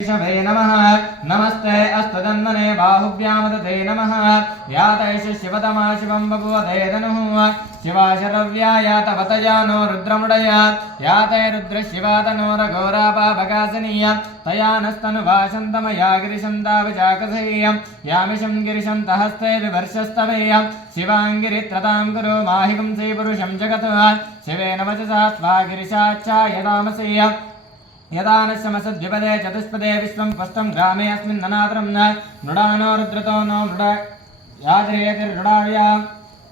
नमः नमस्ते अस्तुदन्वने बाहुभ्यामदते नमः यातैष शिवतमा शिवं बभुवते धनुः शिवा शरव्या यातवतया नो रुद्रमुडया याते रुद्रशिवातनोरघोरापापकासनीय तया नस्तनुभाषन्तमया गिरिशन्ताविचाकसेय यामिषं गिरिशन्तहस्ते विवर्षस्तवेय शिवाङ्गिरित्रतां कुरु माहिकं श्रीपुरुषं जगतः शिवेन वचसा त्वा गिरिशाच्छायतामसेय यदा नश्यमसद्विपदे चतुष्पदे विश्वं स्पष्टं ग्रामे अस्मिन् अनादरं न मृडानो रुद्रतो नो मृड याद्रेयतिर्मृडाव्या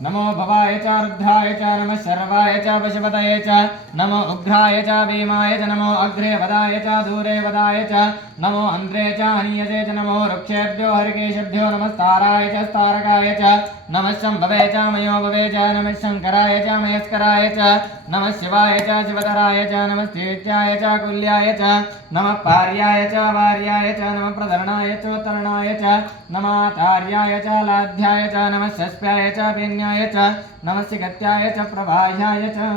नमो भवाय च रुद्राय च नमः शर्वाय च पशुपतये च नमो उग्राय च भीमाय च नमो अग्रे वदाय च दूरे वदाय च नमो अन्ध्रे च हनीयसे च नमो वृक्षेभ्यो हरिकेशेभ्यो नमस्ताराय च स्तारकाय च नमः शम्भवे च मयो भवे च नमः शङ्कराय च मयस्कराय च नमः शिवाय च शिवतराय च नमः स्थित्याय च कुल्याय च नमः पार्याय च वार्याय च नमः प्रधरणाय च तरणाय च नमः तार्याय च लाध्याय च नमः शस्प्याय च पेन्याय च नमः सिगत्याय च प्रभायाय च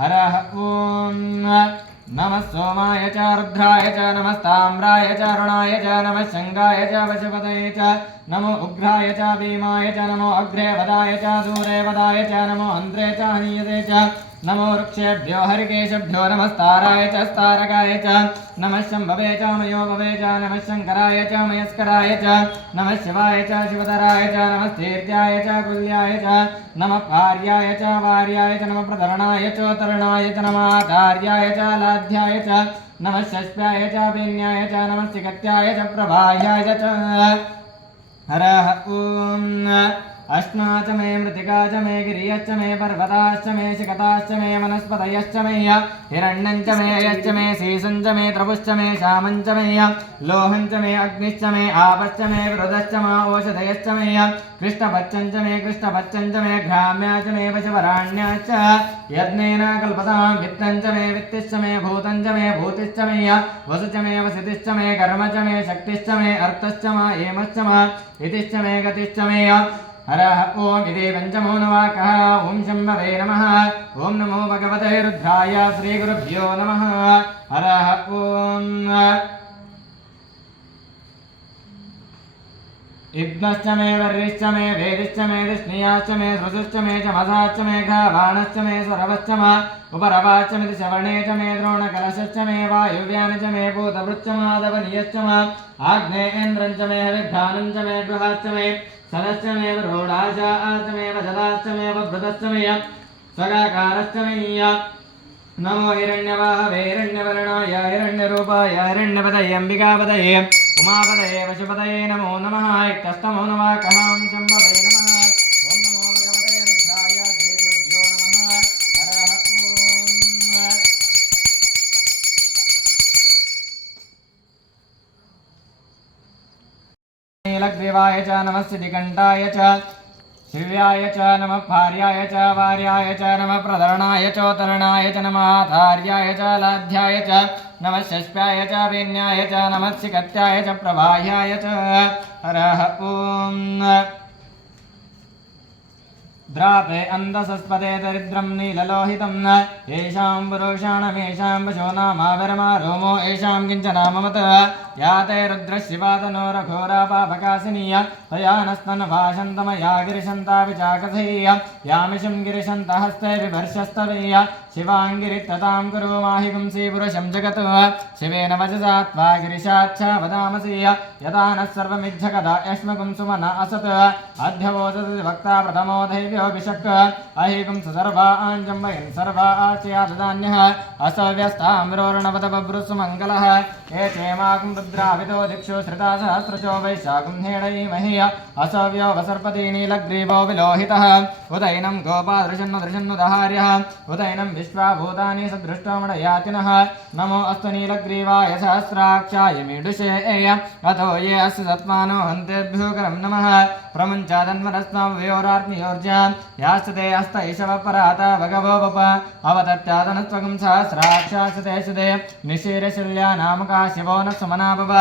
हरः ॐ नमः सोमाय च रुद्राय च नमस्ताम्राय च अरुणाय च नमः शङ्गाय च पशुपतये च नमो उग्राय च भीमाय च नमो अग्रे वदाय च दूरे वदाय च नमो अन्ध्रे च हनीयसे च नमो वृक्षेभ्यो हरिकेशेभ्यो नमस्ताराय च स्तारकाय च नमः शम्भवे च मयो भवे च नमः शङ्कराय च मयस्कराय च नमः शिवाय च शिवतराय च नमः स्थित्याय च कुल्याय च नमः पार्याय च वार्याय च नमः प्रधरणाय च तरणाय च नमः तार्याय च लाध्याय च नमः शस्प्याय च पेन्याय च नमः सिगत्याय च प्रभायाय च हरः ॐ अश्नाच मे मृतिका च मे गिरियश्च मे पर्वताश्च मे शिखताश्च मे वनस्पतयश्च मे हिरण्यं च मे यश्च मे शीशं च मे त्रपुश्च मे श्यामं च मे लोहं च मे अग्निश्च मे आपश्च मे विरुदश्च मा ओषधयश्च मे कृष्णपच्छं च मे घ्राम्या च मे वशवराण्याश्च यज्ञेन कल्पतां वित्तं च मे वित्तिश्च मे भूतं च मे भूतिश्च मे वसु च मे वसितिश्च मे कर्म च मे शक्तिश्च मे अर्थश्च मा एमश्च मा इतिश्च मे गतिश्च मे हरः ॐ इति पञ्चमो नवाकः ॐ शम्भवे नमः ॐ नमो भगवते रुद्राय श्रीगुरुभ्यो नमः हरः ॐ इग्नश्च मे वर्रिश्च मे वेदिश्च मे दिष्णियाश्च मे श्रुतिश्च मे चमसाश्च मे घावाणश्च मे स्वरवश्च मा उपरवाश्च मिति श्रवणे च मे द्रोणकलशश्च मे वायुव्यान च मे भूतभृच्च माधवनीयश्च मा आग्नेयेन्द्रं च मे हरिघ्रानं च मे गृहाश्च मे सदश्च मे रोडाशाश्च मे वजलाश्च मे वृतश्च मे स्वगाकारश्च मे नमो हिरण्यवाहवे हिरण्यवर्णाय हिरण्यरूपाय हिरण्यपतये अम्बिकापतये उमापतये पशुपतये नमो नमः इत्यष्टमो नवाकः शम्भवे नमः ॐ नमो भगवते रुद्राय श्रीगुरुभ्यो नमः हरः ॐ नीलग्रीवाय च नमः सिद्धिकण्ठाय च शिव्याय च नमः भार्याय च वार्याय च नमः प्रधरणाय च तरणाय च नमः तार्याय च लाध्याय च नमः शस्प्याय च पेन्याय च नमः सिगत्याय च प्रभायाय च हरः ॐ द्रापे अन्धसस्पदे दरिद्रं नीललोहितं न येषां पुरुषाणमेषां पशो नामावरमा रोमो येषां किञ्चनाममत याते रुद्रशिवातनो रघोरापापकासिनीय तया नस्तनभाषन्तमया गिरिशन्ताविचाकथय्य यामिषं गिरिशन्तहस्ते विवर्षस्तवेय शिवाङ्गिरित्रतां कुरु माहिकं श्रीपुरुषं जगत् शिवेन वचसा त्वा गिरिशाच्छा वदामसीय यदा नः सर्वमिज्झकदा यष्मकुं सुमना असत् अध्यवोचति वक्ता प्रथमो दैव्यो विशक् अहिकं सर्वा आञ्जम्बयन् सर्वा आचयादधान्यः असव्यस्ताम्रोर्णवत बभ्रुसु मङ्गलः ये चेमाकं रुद्राविदो दिक्षु श्रिता सहस्रचो वैशाखं हेडयीमहि असव्यो वसर्पति नीलग्रीवो विलोहितः उदैनं गोपादृशन्नुदहार्यः उदैनं विश्वाभूतानि सदृष्टोमणयातिनः नमो अस्तु नीलग्रीवाय सहस्राक्षाय मीडुषे अतो ये अस्य सत्मानो हन्तेभ्यो करं नमः प्रमुञ्चादन्वनस्वामयोरार्नियोर्जा यास्ते हस्त ईशवपराता भगवो वप अवतत्यादनस्त्वगं सहस्राक्षासते शुदे निशीरशल्या नामका शिवो न सुमना भव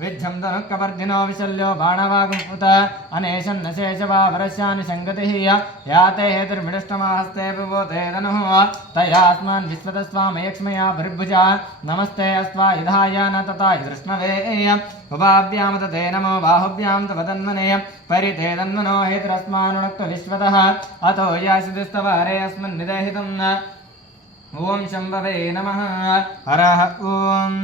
विद्यं धनुक्कवर्धिनो विशल्यो बाणवागुमुत अनेशन्नशेषवा वरस्यानि सङ्गतिः याते हेतुर्मिडष्टमाहस्ते विभूते धनुः तयास्मान् विश्वतस्वामयक्ष्मया भृभुजा नमस्ते अस्त्वा युधाय न तथा युधृष्णवे उभाभ्यां तते नमो बाहुभ्यां तवदन्मने परिते तन्मनो हेतुरस्मानुक्त विश्वतः अतो यासिदस्तवारे अस्मन् निदेहितं ॐ शम्भवे नमः हरः ॐ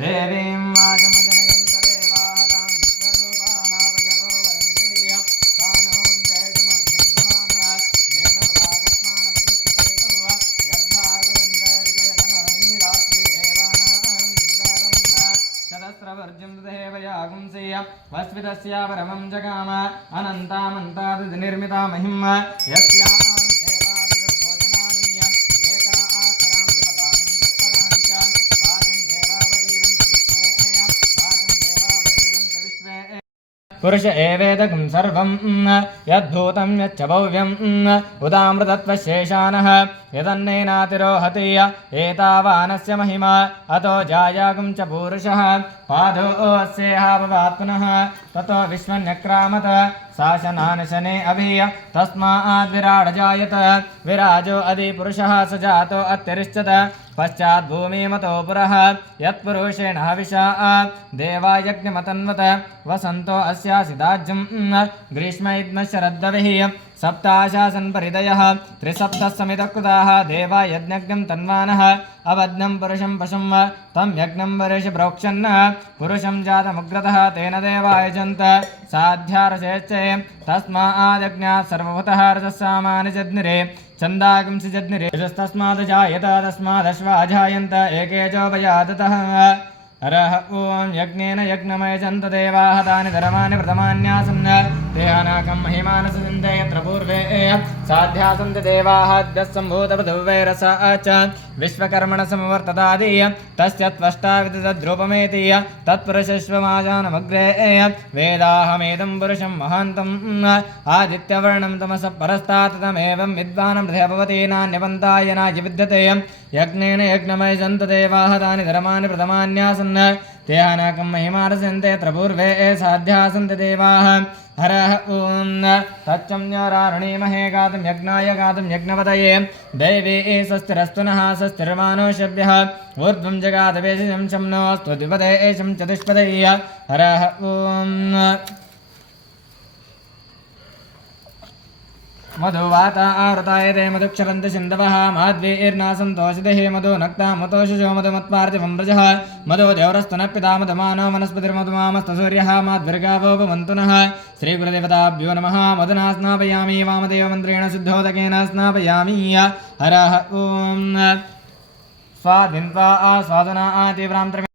देवीं वाचमजनयन्त देवादां विश्वरूपाः वजवो वरन्ते तानो देशमद्भुद्भवान् देनुर्भागस्मानपतिष्ठतेतो यद्भागुरन्ते विजयधनुरग्निरास्ति देवानां विसुदारमन्दा चतस्रवर्ज्यं देवयागुंसेय वस्वितस्या परमं जगाम अनन्तामन्तादिनिर्मिता महिम यस्यां पुरुष एवेदकं सर्वं यद्भूतं यच्च भव्यं उदामृतत्वशेषानः यदन्नेनातिरोहति एतावानस्य महिमा अतो जायागं च पूरुषः पादोऽस्येहाभवात् पुनः ततो विश्वन्यक्रामत शासनानशने अभिय तस्माद् विराडजायत विराजो अधिपुरुषः स जातो अत्यरिष्यत पश्चात् भूमिमतो पुरः यत्पुरुषेण हविषा देवा यज्ञमतन्वत वसन्तो अस्यासिदाज्यं ग्रीष्म इद्मशरद्दविः सप्ताशासनपरिदयः त्रिसप्तः समितकृताः देवा यज्ञं तन्वानः अवज्ञं पुरुषं पशुं तं यज्ञं वर्ष प्रोक्षन् पुरुषं जातमुग्रतः तेन देवा यजन्त साध्यारसेच्चे तस्माद्यज्ञात् सर्वभूतः रजस्सामानिजज्ञिरे छन्दागंसि जज्ञिरे तस्माद् जायत तस्मादश्वा जायन्त एकेजोपयादतः हरः ॐ यज्ञेन यज्ञमयजन्त देवाः तानि धर्माणि प्रथमान्यासन् ते अनाकं महिमानसन्ते यत्र पूर्वे साध्यासन्ति देवाः अद्यस्सम्भूतपृथिव्यैरसा च विश्वकर्मण समवर्ततादि तस्य त्वष्टाविदद्रूपमेति तत्पुरुषश्वमाजानमग्रे वेदाहमेदं पुरुषं महान्तम् आदित्यवर्णं तमसः परस्तात् तमेवं विद्वानं हृदयभवति नान्यपन्ताय नाय विद्यते यज्ञेन यज्ञमयजन्त देवाः तानि धर्माणि प्रथमान्यासन् ते अनाकं महिमानसन्ते यत्र पूर्वे साध्यासन्ति देवाः हरः ॐ तच्चम्याराणीमहे गातुं यज्ञाय गातुं यज्ञपतये दैवे स्वस्तिरस्तु नः स्वस्तिर्मानुषभ्यः ऊर्ध्वं जगादवेशं शम्नोऽस्तु द्विपदे शं चतुष्पदय हरः ॐ मधुवाता आवृतायते मधुक्षरन्ति सिन्धवः माध्वीर्नासन्तोषिते मधु नक्ता मतोषिषो मधुमत्पार्थिवं व्रजः मधु देवरस्तु न पिता मधुमानो वनस्पतिर्मधुमामस्तु सूर्यः माध्विर्गावोपवन्तु नः श्रीगुरुदेवताभ्यो नमः मधुना स्नापयामि वामदेवमन्त्रेण शुद्धोदकेन स्नापयामि हरः ॐ स्वादिन्वा स्वादुना तीव्रां